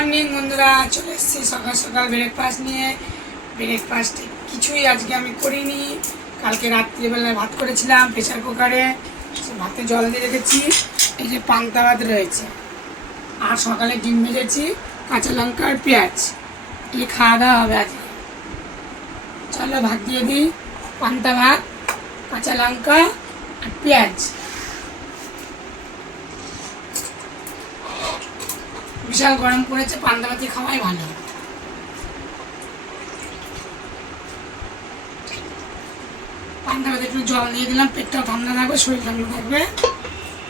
Morning বন্ধুরা, চলে এসেছি সকাল সকাল ব্রেকফাস্ট নিয়ে। ব্রেকফাস্টে কিছুই আজকে আমি করিনি। কালকে রাত্রিবেলায় ভাত করেছিলাম প্রেসার কুকারে, ভাতে জল দিয়ে রেখেছি। এই যে পান্তা ভাত রয়েছে, আর সকালে ডিম ভেজেছি, কাঁচা লঙ্কা আর পেঁয়াজ। এই খাওয়া দাওয়া হবে আজকে। চলো ভাত দিয়ে দিই। পান্তা ভাত, কাঁচা লঙ্কা আর পেঁয়াজ। বিশাল গরম পড়েছে, পান্তা ভাত খাওয়াই ভালো। পান্তা ভাতে একটু জল দিয়ে দিলাম, পেটটাও ঠান্ডা থাকবে, শরীর ঠান্ডা থাকবে।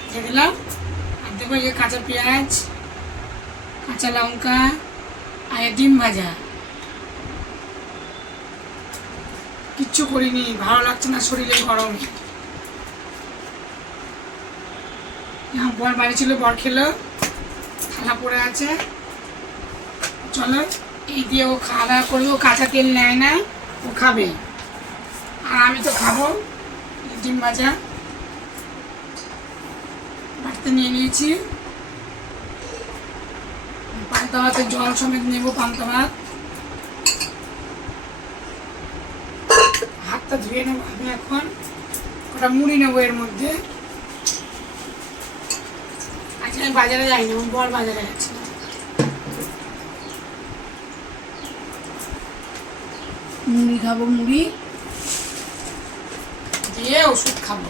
দিয়ে দিলাম। আর দেবো এই কাঁচা পেঁয়াজ, কাঁচা লঙ্কা আর ডিম ভাজা। কিচ্ছু করিনি, ভালো লাগছে না শরীরে গরমে। বর বাড়ি ছিল, বর খেলো, থালা পড়ে আছে। চলো এই দিয়ে ও খাওয়া দাওয়া করবে। ও কাঁচা তেল নেয় না, ও খাবে, আর আমি তো খাবো। ডিম ভাজা বাড়িতে নিয়ে নিয়েছি। পান্তা ভাতের জল সমেত নেবো। পান্তা ভাত হাতটা ধুয়ে নেবো আমি এখন। ওটা মুড়ি নেবো এর মধ্যে। আজকে আমি বাজারে যাইনি, আমার বর বাজারে গেছে। মুড়ি খাবো, মুড়ি দিয়ে ওষুধ খাবো।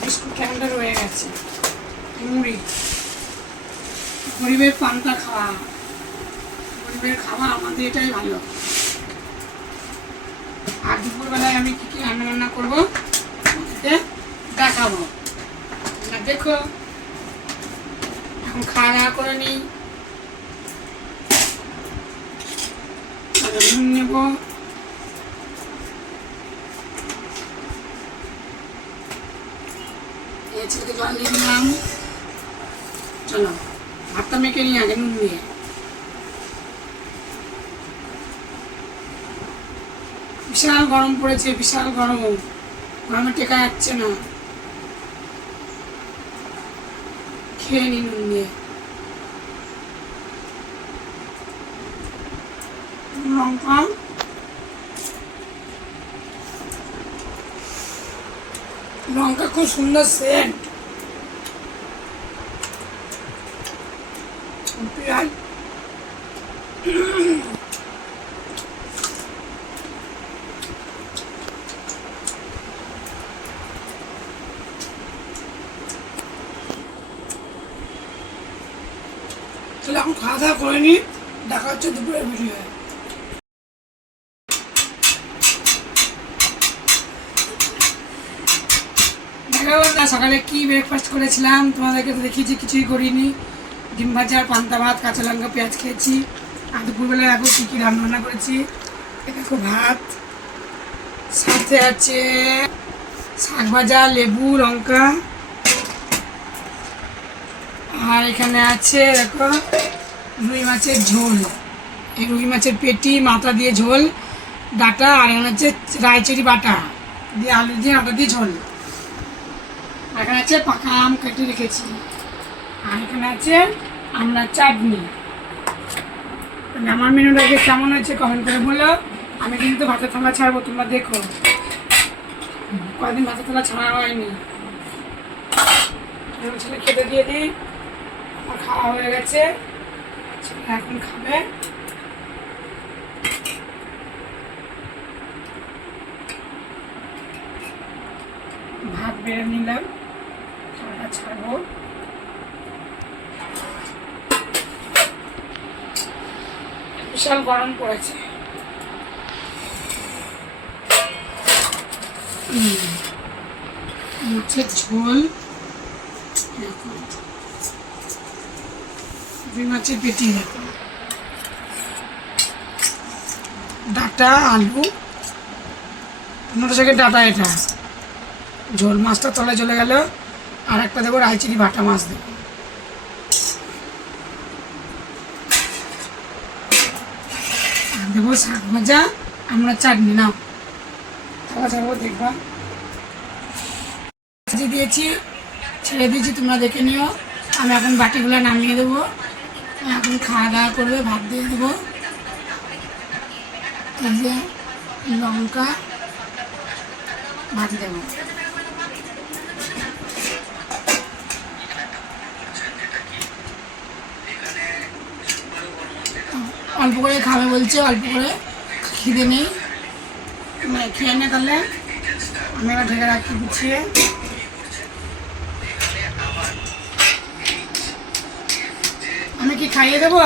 বিস্কুট ক্যান্ডা রয়ে গেছে। মুড়ি, গরিবের পান্তা খাওয়া, গরিবের খাওয়া আমাদের এটাই ভালো। আর দুপুরবেলায় আমি কি কি রান্না বান্না করবো দেখাবো। দেখো, এখন খাওয়া দাওয়া করে নিই। নুন নেব, ছেলেকে জল দিয়ে দিলাম। চলো ভাতটা মেখে নিই আগে নুন দিয়ে। বিশাল গরম পড়েছে, বিশাল গরম, গরমে টেকা যাচ্ছে না। খেয়ে নি নুন দিয়ে। লঙ্কা, লঙ্কা খুব সুন্দর সেন্ট। পেঁয়াজ, তাহলে এখন খাওয়া দাওয়া করে নি। দেখা হচ্ছে দুপুরের ভিডিও। সকালে কি ব্রেকফাস্ট করেছিলাম তোমাদেরকে তো দেখিয়েছি, কিছুই করিনি। ডিম ভাজা, পান্তা ভাত, কাঁচা লঙ্কা পেঁয়াজ খেয়েছি। আর দুপুরবেলায় দেখো কী কী রান্না করেছি। দেখো ভাত, সাথে আছে শাক ভাজা, লেবু, লঙ্কা। আর এখানে আছে দেখো রুই মাছের ঝোল। এই রুই মাছের পেটি, মাথা দিয়ে ঝোল, ডাঁটা। আর এখানে হচ্ছে রায়চিনি বাটা দিয়ে, আলু দিয়ে, আটা দিয়ে ঝোল। এখানে আছে পাকা আম কেটে রেখেছি। আর এখানে আছে আমড়ার চাটনি। আমার মেনুটাকে কেমন হয়েছে কমেন্ট করে বলো। আমি কিন্তু ভাতের থালা ছাড়বো, তোমরা দেখো। কয়েকদিন ভাতের থালা ছাড়া হয়নি। ছেলে খেতে দিয়ে দিই। আমার খাওয়া হয়ে গেছে, ছেলে এখন খাবে। ভাত বেড়ে নিলাম, খাওয়াটা ছাড়বো। বিশাল গরম পড়েছে। মাছের ঝোল, রুই মাছের পেটি, ডাঁটা, আলু, মোটা শাকের ডাঁটা, এটা ঝোল। মাছটা তলায় চলে গেল। আর একটা দেবো রায়চিনি বাটা মাছ দেবো। আর দেবো শাক ভাজা, আমরা চাটনি। নাও খাওয়া ছাড়বো, দেখবা। দিয়েছি, ছেড়ে দিয়েছি, তোমরা দেখে নিও। আমি এখন বাটিগুলো নামিয়ে দেবো, এখন খাওয়া দাওয়া করবে, ভাত দিয়ে দেবো। এই যে লঙ্কা ভাত দেবো। অল্প করে খাবে বলছে, অল্প করে, খিদে নেই, খেয়ে নে তাহলে। আমি এবার ঢেকে রাখি গুছিয়ে। আমি কি খাইয়ে দেবো?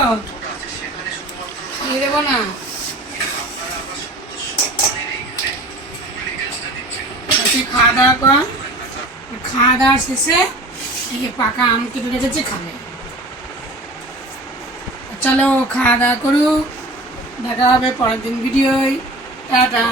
খাইয়ে দেবো না, খাওয়া দাওয়া কর। খাওয়া দাওয়া শেষে এই পাকা আম কেটে রেখেছি, খাবে। চলো খাওয়া দাওয়া করুক, দেখা হবে পরের দিন ভিডিওয়। টাটা।